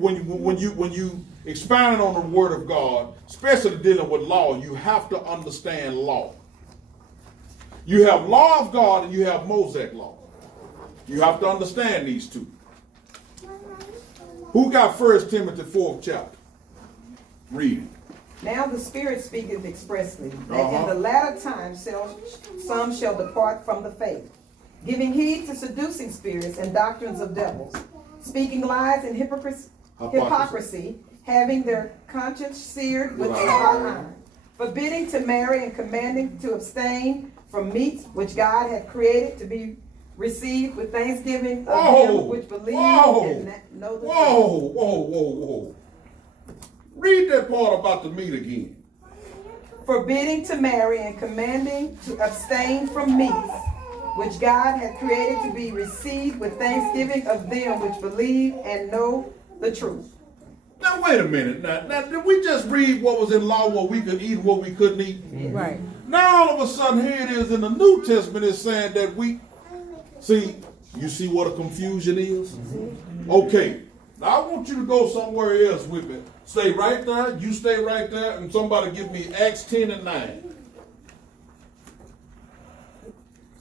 you expound on the Word of God, especially dealing with law, you have to understand law. You have law of God and you have Mosaic law. You have to understand these two. Who got 1 Timothy 4th chapter? Read it. Now the Spirit speaketh expressly, that in the latter time some shall depart from the faith, giving heed to seducing spirits and doctrines of devils, speaking lies and hypocrisy, having their conscience seared with a hot iron, forbidding to marry and commanding to abstain from meats which God hath created to be received with thanksgiving of them which believe and know the truth. Whoa. Read that part about the meat again. Forbidding to marry and commanding to abstain from meats which God hath created to be received with thanksgiving of them which believe and know the truth. Now wait a minute. Now did we just read what was in law, what we could eat and what we couldn't eat? Right. Now all of a sudden here it is in the New Testament it's saying that we see, you see what a confusion is? Okay. Now I want you to go somewhere else with me. Stay right there, you stay right there, and somebody give me Acts 10 and 9.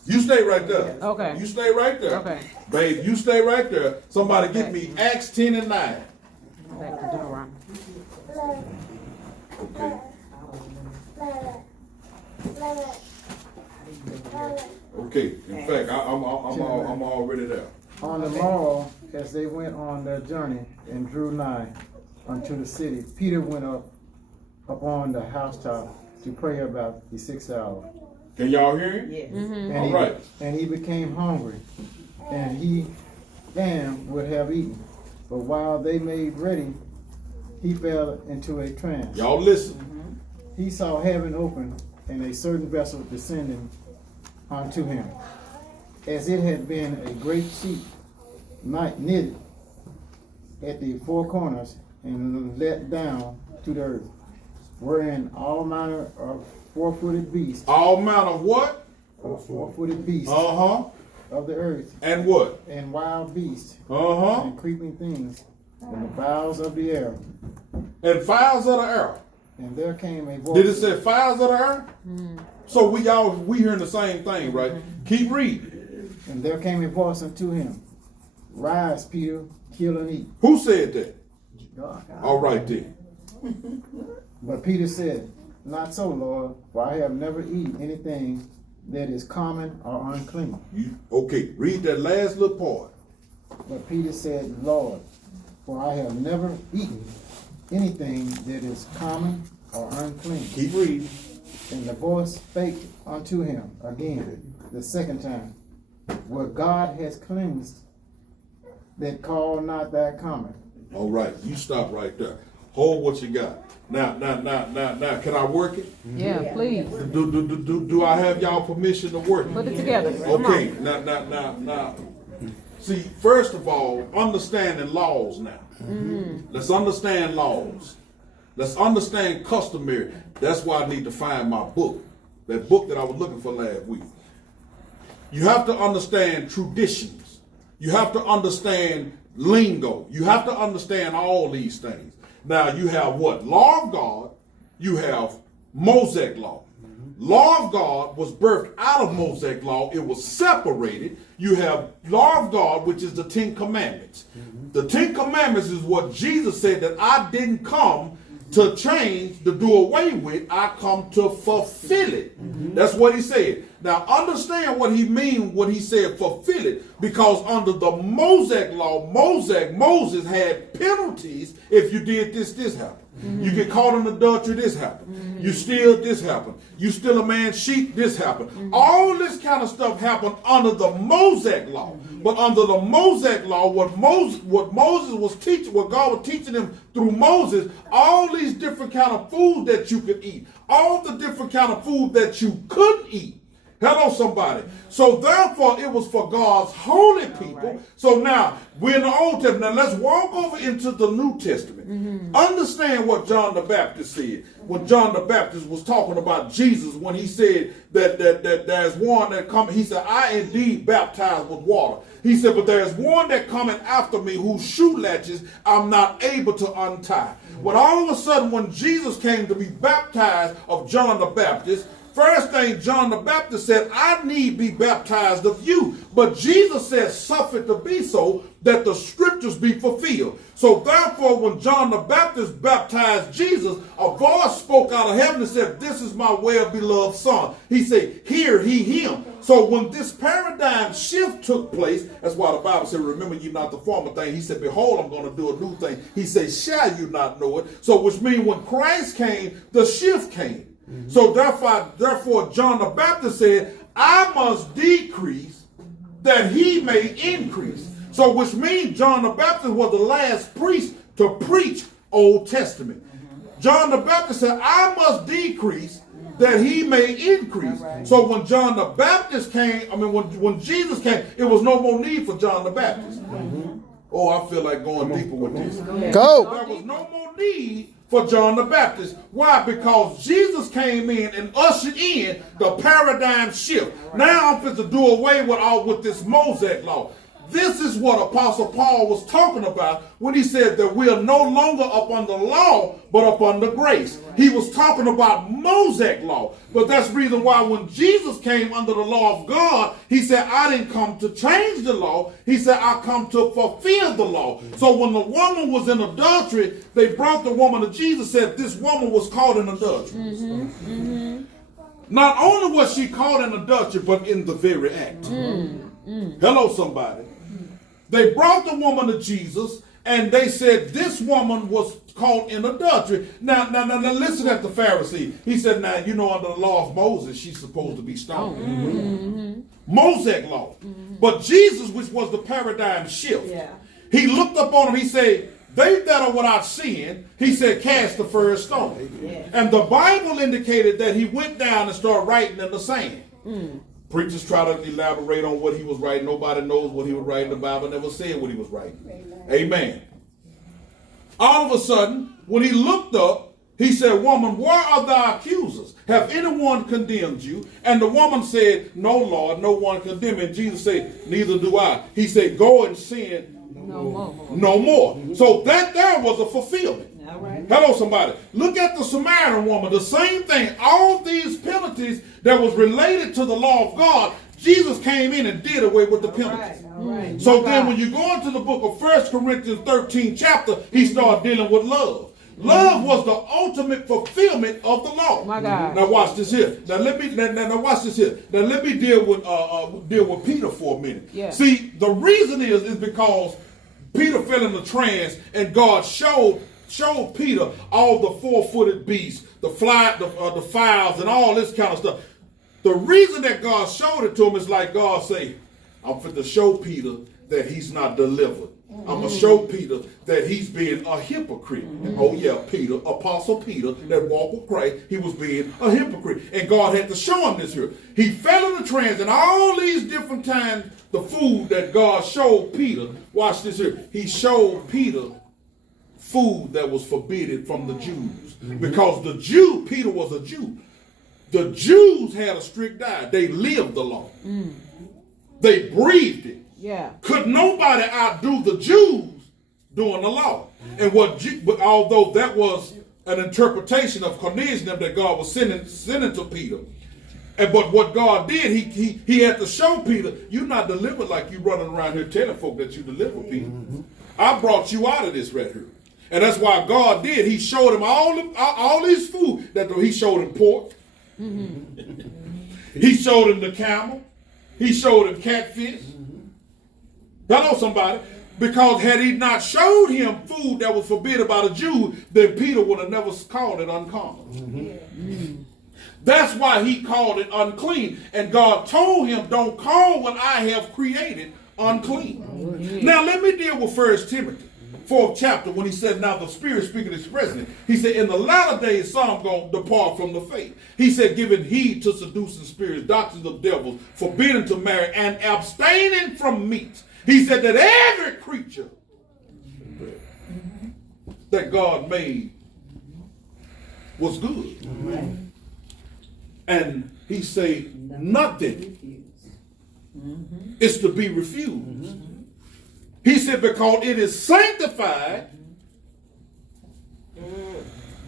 You stay right there. Okay. You stay right there. Okay. Babe, you stay right there. Somebody give me Acts 10 and 9. Back to Deuteronomy. Okay. In fact, I'm already there. On the morrow, as they went on their journey and drew nigh unto the city, Peter went up upon the housetop to pray about the 6th hour. Can y'all hear him? Yes. And and he became hungry, and he would have eaten. But while they made ready, he fell into a trance. Y'all listen. He saw heaven open and a certain vessel descending unto him, as it had been a great sheet knitted at the four corners and let down to the earth, wherein all manner of four-footed beasts. All manner of what? Of four-footed beasts. Of the earth. And what? And wild beasts. And creeping things. And the fowls of the air. And fowls of the air. And there came a voice. Did it say fowls of the air? So we hearing the same thing, right? Keep reading. And there came a voice unto him. Rise, Peter, kill and eat. Who said that? God. All right then. But Peter said, Not so, Lord, for I have never eaten anything that is common or unclean. Okay, read that last little part. But Peter said, Lord, for I have never eaten anything that is common or unclean. Keep reading. And the voice spake unto him again, the second time, What God has cleansed, that call not that common. All right, you stop right there. Hold what you got. Now, can I work it? Yeah, please. Do I have y'all permission to work it? Put it together. Okay, now. See, first of all, understanding laws now. Let's understand laws. Let's understand customary. That's why I need to find my book. That book that I was looking for last week. You have to understand traditions. You have to understand lingo. You have to understand all these things. Now you have what? Law of God. You have Mosaic law. Law of God was birthed out of Mosaic law. It was separated. You have law of God, which is the 10 Commandments. The 10 Commandments is what Jesus said that I didn't come to change, to do away with. I come to fulfill it. That's what he said. Now understand what he mean when he said fulfill it, because under the Mosaic law, Moses had penalties if you did this happened. You get caught in adultery, this happened. You steal, this happened. You steal a man's sheep, this happened. All this kind of stuff happened under the Mosaic law. But under the Mosaic law, what Moses was teaching, what God was teaching him through Moses, all these different kind of foods that you could eat, all the different kind of food that you couldn't eat. Hello, somebody. So therefore, it was for God's holy people. So now, we're in the Old Testament. Now let's walk over into the New Testament. Understand what John the Baptist said. When John the Baptist was talking about Jesus, when he said that there's one that coming, he said, I indeed baptize with water. He said, but there's one that coming after me whose shoe latches I'm not able to untie. When all of a sudden, when Jesus came to be baptized of John the Baptist, first thing John the Baptist said, I need be baptized of you. But Jesus said, suffer it to be so, that the scriptures be fulfilled. So therefore, when John the Baptist baptized Jesus, a voice spoke out of heaven and said, this is my well-beloved son. He said, hear he him. So when this paradigm shift took place, that's why the Bible said, remember ye not the former thing. He said, behold, I'm going to do a new thing. He said, shall you not know it? So which means when Christ came, the shift came. So therefore, John the Baptist said, I must decrease that he may increase. So which means John the Baptist was the last priest to preach Old Testament. John the Baptist said, I must decrease that he may increase. So when John the Baptist came, when Jesus came, it was no more need for John the Baptist. Oh, I feel like going deeper with this. Go. There was no more need for John the Baptist. Why? Because Jesus came in and ushered in the paradigm shift. Now I'm fit to do away with this Mosaic law. This is what Apostle Paul was talking about when he said that we are no longer up under law, but up under grace. He was talking about Mosaic law. But that's the reason why when Jesus came under the law of God, he said, I didn't come to change the law. He said, I come to fulfill the law. So when the woman was in adultery, they brought the woman to Jesus, said this woman was caught in adultery. Not only was she caught in adultery, but in the very act. Hello, somebody. They brought the woman to Jesus, and they said this woman was caught in adultery. Now listen at the Pharisee. He said, now, you know, under the law of Moses, she's supposed to be stoned. Mosaic law. But Jesus, which was the paradigm shift, he looked up on him, he said, they that are without sin, he said, cast the first stone. And the Bible indicated that he went down and started writing in the sand. Preachers try to elaborate on what he was writing. Nobody knows what he was writing. The Bible never said what he was writing. Amen. All of a sudden, when he looked up, he said, woman, where are thy accusers? Have anyone condemned you? And the woman said, no, Lord, no one condemned me. And Jesus said, neither do I. He said, go and sin no more. So that there was a fulfillment. Hello, somebody. Look at the Samaritan woman. The same thing. All these penalties that was related to the law of God, Jesus came in and did away with the penalties. So then when you go into the book of 1 Corinthians 13 chapter, he started dealing with love. Love was the ultimate fulfillment of the law. My God. Now watch this here. Now watch this here. Now let me deal with Peter for a minute. Yeah. See, the reason is because Peter fell in the trance, and God showed Peter all the four-footed beasts, the fowls, and all this kind of stuff. The reason that God showed it to him is like God say, I'm fit to show Peter that he's not delivered. I'm going to show Peter that he's being a hypocrite. And oh yeah, Peter, Apostle Peter, that walked with Christ, he was being a hypocrite. And God had to show him this here. He fell in the trance, and all these different times, the food that God showed Peter, watch this here, he showed Peter food that was forbidden from the Jews. Because Peter was a Jew. The Jews had a strict diet. They lived the law. They breathed it. Yeah. Could nobody outdo the Jews doing the law? And but although that was an interpretation of Cornelius that God was sending to Peter, but what God did, he had to show Peter, you're not delivered like you running around here telling folk that you deliver people. I brought you out of this right here. And that's why God did. He showed him all these food. That he showed him pork. He showed him the camel. He showed him catfish. Hello, somebody. Because had he not showed him food that was forbidden by the Jew, then Peter would have never called it uncommon. That's why he called it unclean. And God told him, don't call what I have created unclean. Now let me deal with 1 Timothy. 4th chapter when he said, now the Spirit speaking expressly. He said, in the latter days, some going to depart from the faith. He said, giving heed to seducing spirits, doctrines of devils, forbidding to marry, and abstaining from meats. He said that every creature that God made was good. And he said, nothing is to be refused. He said, because it is sanctified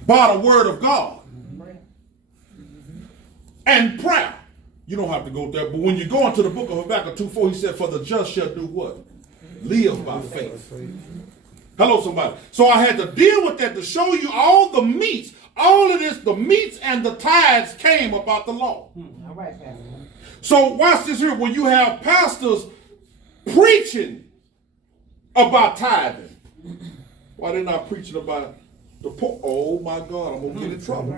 by the word of God and prayer. You don't have to go there, but when you go into the book of Habakkuk 2:4, he said, for the just shall do what? Live by faith. Hello, somebody. So I had to deal with that to show you all the meats, all of this, the meats and the tithes came about the law. All right, Pastor. So watch this here. When you have pastors preaching about tithing, why they're not preaching about the poor? Oh my God, I'm gonna get in trouble.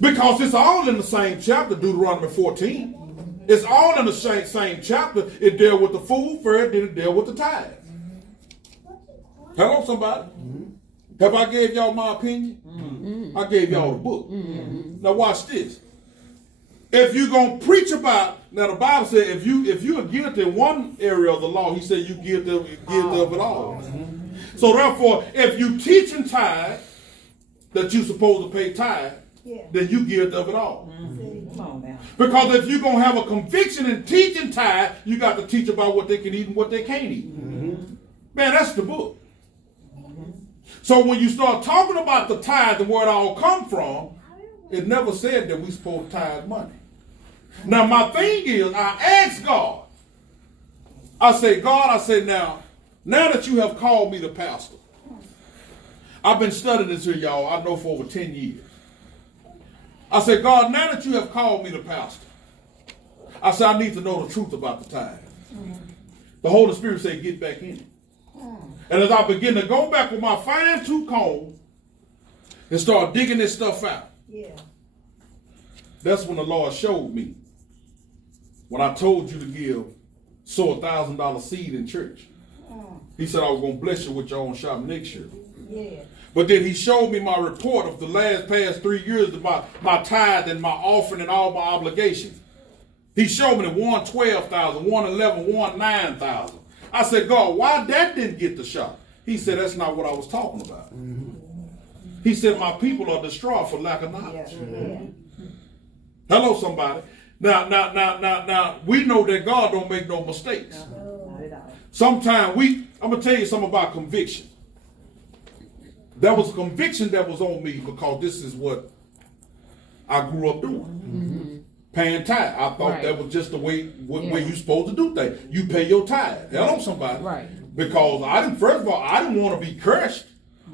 Because it's all in the same chapter, Deuteronomy 14. It's all in the same chapter. It dealt with the food first, then it dealt with the tithe. Hello, somebody. Have I gave y'all my opinion? I gave y'all the book. Now watch this. If you're gonna preach about, now the Bible said if you are guilty in one area of the law, he said you guilty of it all. So therefore, if you teach in tithe that you're supposed to pay tithe, then you guilty of it all. Come on now. Because if you're gonna have a conviction in teaching tithe, you got to teach about what they can eat and what they can't eat. Man, that's the book. So when you start talking about the tithe and where it all come from, it never said that we supposed to tithe money. Now my thing is, I ask God, I say, God, now that you have called me the pastor, I've been studying this here, y'all, I know for over 10 years. I say, God, now that you have called me the pastor, I say, I need to know the truth about the tithe. The Holy Spirit say, get back in it. And as I begin to go back with my fine-tooth comb and start digging this stuff out, that's when the Lord showed me. When I told you to sow $1,000 seed in church, he said I was going to bless you with your own shop next year. But then he showed me my report of the past 3 years about my tithe and my offering and all my obligations. He showed me the 112,000, 111, 109,000. I said, God, why that didn't get the shot? He said, that's not what I was talking about. He said, my people are destroyed for lack of knowledge. Hello, somebody. Now, we know that God don't make no mistakes. Sometimes I'm going to tell you something about conviction. There was a conviction that was on me because this is what I grew up doing. Paying tithe. I thought that was just the way you're supposed to do things. You pay your tithe. Hello, somebody. Right. Because first of all, I didn't want to be cursed.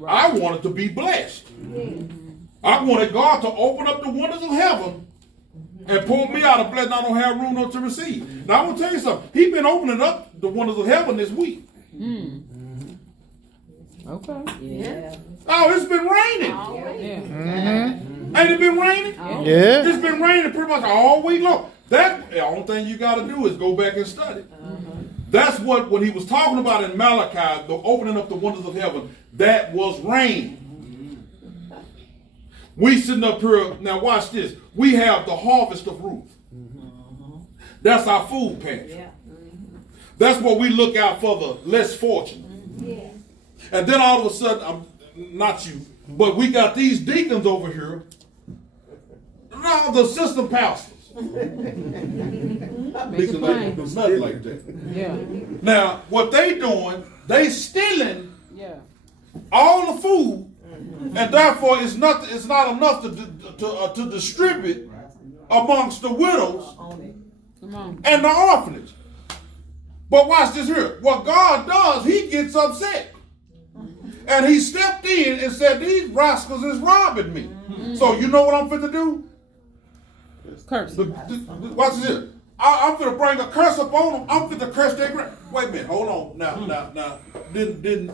I wanted to be blessed. I wanted God to open up the windows of heaven and pour me out a blessing I don't have room enough to receive. Now, I want to tell you something. He's been opening up the windows of heaven this week. Okay. Yeah. Oh, it's been raining. Ain't it been raining? Yeah. It's been raining pretty much all week long. The only thing you got to do is go back and study. That's when he was talking about in Malachi, the opening up the windows of heaven, that was rain. We sitting up here, now watch this. We have the harvest of Ruth. That's our food pantry. That's what we look out for the less fortunate. And then all of a sudden, not you, but we got these deacons over here. No, the assistant pastors. Deacons ain't do nothing like that. Yeah. Now, what they doing, they stealing all the food, and therefore it's not enough to distribute amongst the widows and the orphanage. But watch this here. What God does, he gets upset. And he stepped in and said, these rascals is robbing me. So you know what I'm fit to do? Curse. Watch this. I'm going to bring a curse upon them. I'm going to curse their grand. Wait a minute. Hold on. Now. Didn't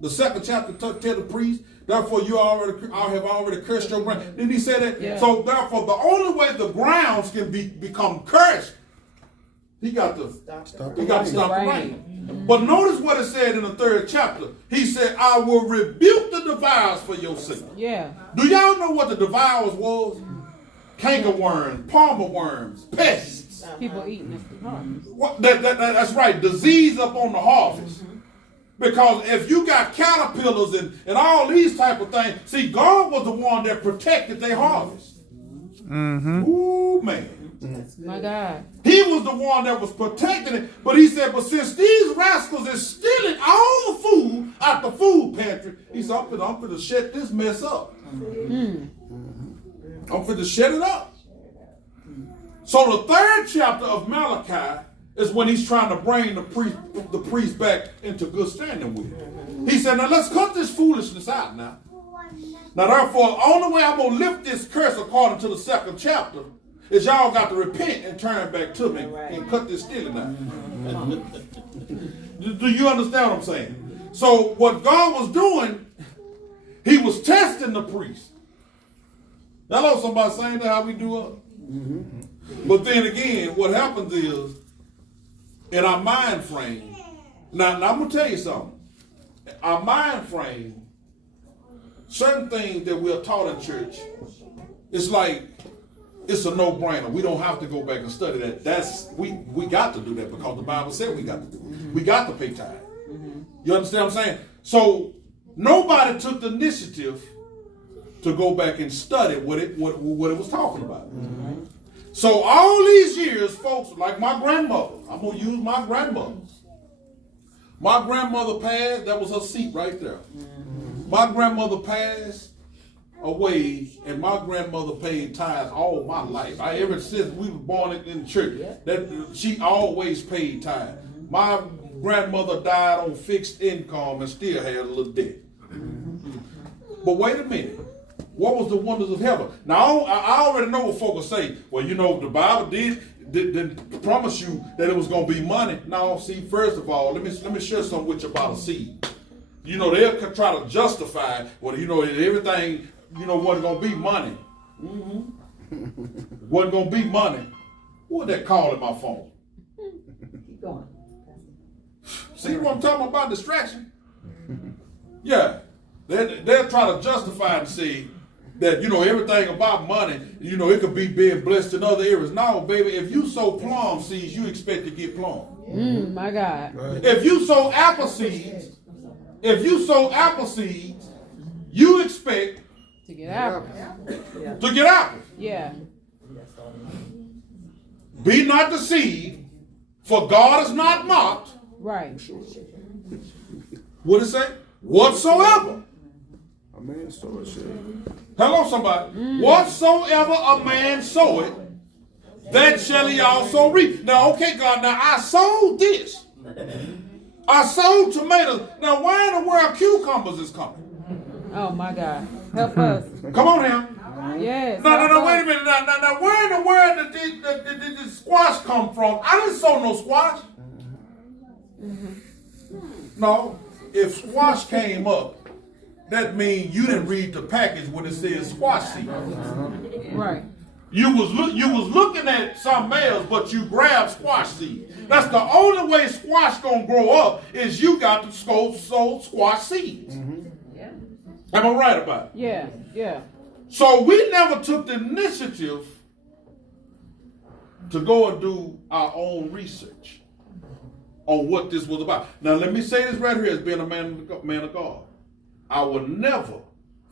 the second chapter tell the priest, therefore I have already cursed your ground. Didn't he say that? Yeah. So therefore, the only way the grounds can become cursed, he got to stop the rain. But notice what it said in the 3rd chapter. He said, I will rebuke the devourers for your sake. Yeah. Do y'all know what the devourers was? Cankerworms, palmer worms, pests. People eating this harvest. That's right, disease up on the harvest. Because if you got caterpillars and all these type of things, see, God was the one that protected their harvest. Ooh, man. My God. He was the one that was protecting it. But he said, but since these rascals is stealing all the food out the food pantry, he said, I'm going to shut this mess up. I'm going to shut it up. So the 3rd chapter of Malachi is when he's trying to bring the priest back into good standing with him. He said, now let's cut this foolishness out now. Now therefore, only way I'm going to lift this curse according to the 2nd chapter is y'all got to repent and turn back to me and cut this stealing out. Do you understand what I'm saying? So what God was doing, he was testing the priest. Hello, somebody saying that how we do it? But then again, what happens is, in our mind frame, now I'm going to tell you something. Our mind frame, certain things that we're taught in church, it's like, it's a no-brainer. We don't have to go back and study that. We got to do that because the Bible said we got to do it. We got to pay tithe. You understand what I'm saying? So nobody took the initiative to go back and study what it was talking about. So all these years, folks, like my grandmother, I'm going to use my grandmother. My grandmother passed, that was her seat right there. My grandmother passed away, and my grandmother paid tithes all my life. Ever since we were born in the church, that she always paid tithes. My grandmother died on fixed income and still had a little debt. But wait a minute. What was the wonders of heaven? Now, I already know what folks say. Well, you know, the Bible didn't promise you that it was going to be money. No, see, first of all, let me share something with you about a seed. You know, they'll try to justify, well, you know, everything, you know, wasn't going to be money. Wasn't going to be money. What would that call in my phone? Keep going. See what I'm talking about? Distraction? Yeah. They'll try to justify and say that, you know, everything about money, you know, it could be being blessed in other areas. No, baby, if you sow plum seeds, you expect to get plum. My God. If you sow apple seeds, you expect To get out. to get apples. Yeah. Be not deceived, for God is not mocked. Right. What it say? Whatsoever. A man sow it, shit. Hello, somebody. Whatsoever a man soweth, that shall he also reap. Now, okay, God, now I sowed this. I sowed tomatoes. Now, why in the world cucumbers is coming? Oh my God. Help us. Come on now. Yes. No, wait a minute. Now, where in the world did the squash come from? I didn't sow no squash. No, if squash came up, that means you didn't read the package when it says squash seed. Right. You was looking at something else, but you grabbed squash seed. That's the only way squash gonna grow up is you got to sow squash seeds. Am I right about it? Yeah. Yeah. So we never took the initiative to go and do our own research on what this was about. Now let me say this right here as being a man of God. I will never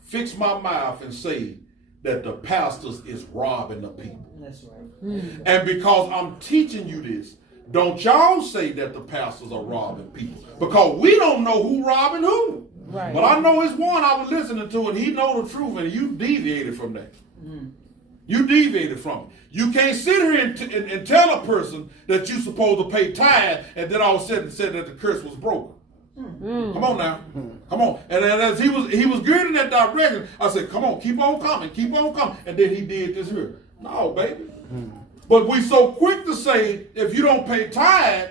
fix my mouth and say that the pastors is robbing the people. That's right. And because I'm teaching you this, don't y'all say that the pastors are robbing people. Because we don't know who robbing who. Right. But I know it's one I was listening to and he know the truth and you deviated from that. You deviated from it. You can't sit here and tell a person that you're supposed to pay tithe and then all of a sudden said that the curse was broken. Come on now. Come on. And then as he was geared in that direction, I said, come on, keep on coming. And then he did this here. No, baby. But we so quick to say, if you don't pay tithe,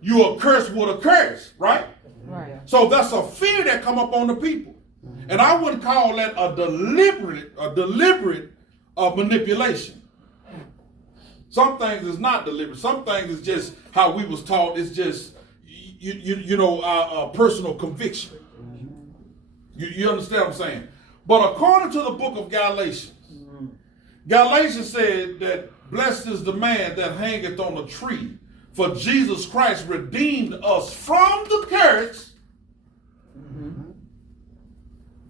you are cursed with a curse, right? Right. So that's a fear that come up on the people. And I wouldn't call that a deliberate manipulation. Some things is not deliberate. Some things is just how we was taught. It's just, personal conviction. You understand what I'm saying? But according to the book of Galatians, Galatians said that blessed is the man that hangeth on a tree, for Jesus Christ redeemed us from the curse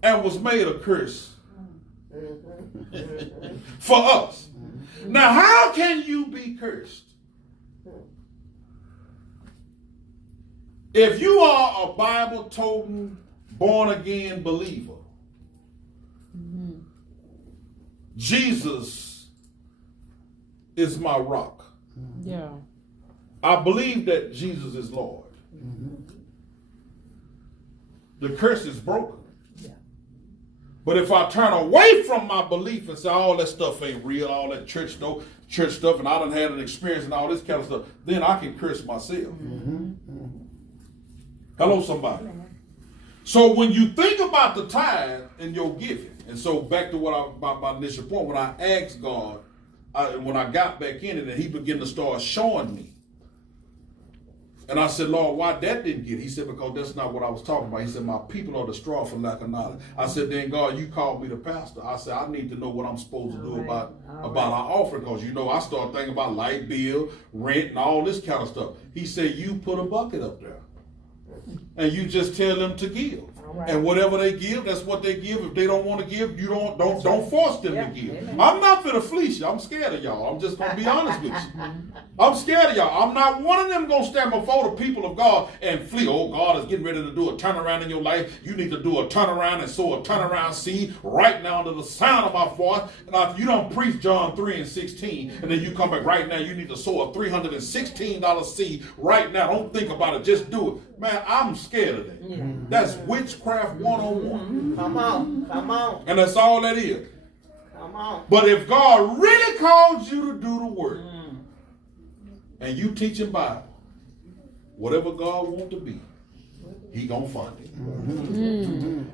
and was made a curse for us. Now, how can you be cursed? If you are a Bible-toting, born-again believer, Jesus is my rock. Yeah. I believe that Jesus is Lord. The curse is broken. But if I turn away from my belief and say all that stuff ain't real, all that church stuff, and I done had an experience and all this kind of stuff, then I can curse myself. Hello, somebody. So when you think about the tithe and your giving, and so back to my initial point, when I asked God, when I got back in it, and he began to start showing me, and I said, Lord, why that didn't get it? He said, because that's not what I was talking about. He said, my people are destroyed for lack of knowledge. I said, then God, you called me the pastor. I said, I need to know what I'm supposed to do about our offering, because I start thinking about light bill, rent, and all this kind of stuff. He said, you put a bucket up there, and you just tell them to give. And whatever they give, that's what they give. If they don't want to give, you don't force them to give. Amen. I'm not finna fleece you. I'm scared of y'all. I'm just gonna be honest with you. I'm scared of y'all. I'm not one of them gonna stand before the people of God and flee. Oh, God is getting ready to do a turnaround in your life. You need to do a turnaround and sow a turnaround seed right now to the sound of my voice. And if you don't preach John 3:16, and then you come back right now, you need to sow a $316 seed right now. Don't think about it. Just do it. Man, I'm scared of that. Yeah. That's witchcraft 101. Come on. And that's all that is. Come on. But if God really calls you to do the work, and you teaching Bible, whatever God wants to be, he gonna fund it.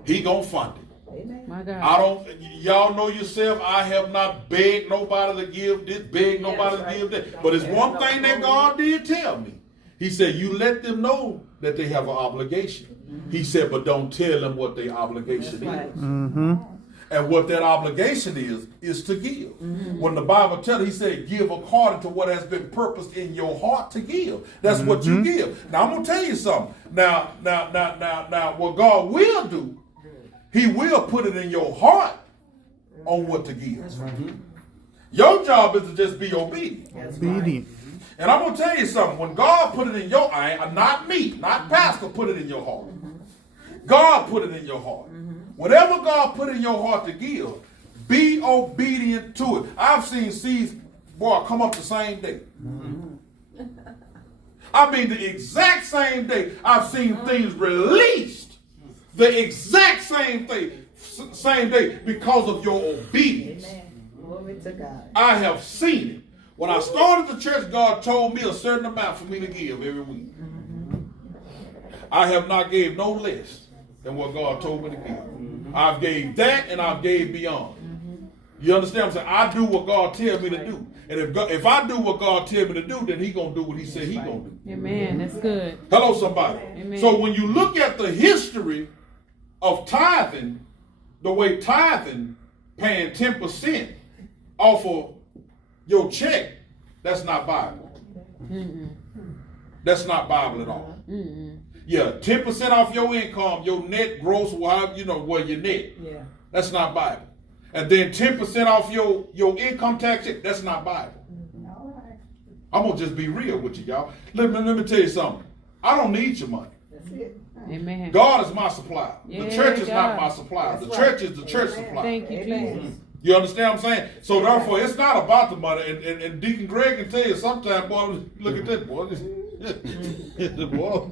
He gonna fund it. My God. Y'all know yourself, I have not begged nobody to give this, begged nobody to give that. But it's one thing that God did tell me. He said, you let them know that they have an obligation. He said, but don't tell them what their obligation is. And what that obligation is to give. When the Bible tells us, he said, give according to what has been purposed in your heart to give. That's what you give. Now, I'm going to tell you something. Now, what God will do, he will put it in your heart on what to give. Your job is to just be obedient. And I'm going to tell you something. When God put it in your heart, not me, not pastor put it in your heart. God put it in your heart. Whatever God put in your heart to give, be obedient to it. I've seen seeds, come up the same day. I mean, the exact same day. I've seen things released the exact same day because of your obedience. Amen. Glory to God. I have seen it. When I started the church, God told me a certain amount for me to give every week. I have not gave no less than what God told me to give. I've gave that and I've gave beyond. You understand what I'm saying? I do what God tells me to do. And if I do what God tells me to do, then he going to do what he said he going to do. Amen. That's good. Hello, somebody. Amen. So when you look at the history of tithing, the way tithing, paying 10% off of your check, that's not Bible. That's not Bible at all. Yeah, 10% off your income, your net gross, where your net. Yeah. That's not Bible. And then 10% off your income tax check, that's not Bible. I'm going to just be real with you, y'all. Let me tell you something. I don't need your money. That's it. Amen. God is my supplier. Yeah, the church is God. not my supplier. That's The right. church is the church supplier. Thank you, Jesus. You understand what I'm saying? So therefore, it's not about the money. And Deacon Greg can tell you sometimes, boy, look at that, boy. Boy.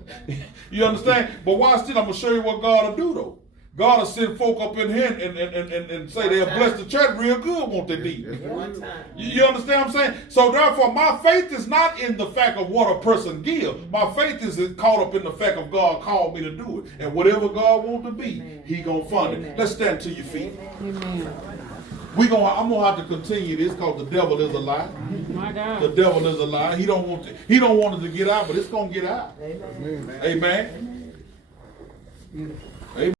You understand? But why still, I'm going to show you what God will do, though. God will send folk up in here and say they'll bless the church real good, won't they, Deacon? One time. You understand what I'm saying? So therefore, my faith is not in the fact of what a person gives. My faith is caught up in the fact of God called me to do it. And whatever God wants to be, he going to fund it. Let's stand to your feet. Amen. I'm gonna have to continue this because the devil is a lie. My The God. devil is a lie. He don't want it to get out, but it's gonna get out. Amen. Amen. Amen.